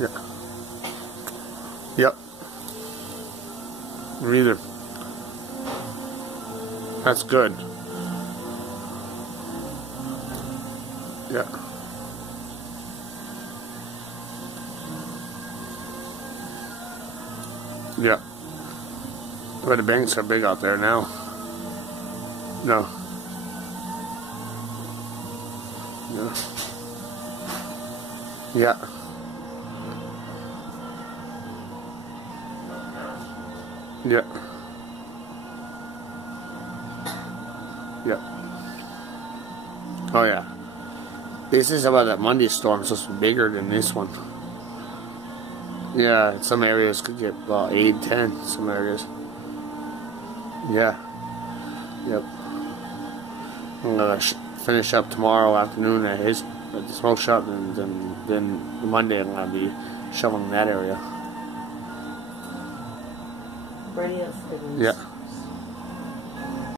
Yeah. Yep. Me either. That's good. Yeah. Yeah. But the banks are big out there now. No. No. Yeah. Yeah. Yeah. Oh yeah. This is about that Monday storm, so it's bigger than this one. Yeah, some areas could get about 8, 10. Some areas. Yeah. Yep. I'm gonna finish up tomorrow afternoon at the smoke shop, and then Monday I'm gonna be shoveling that area. Brady has Yeah.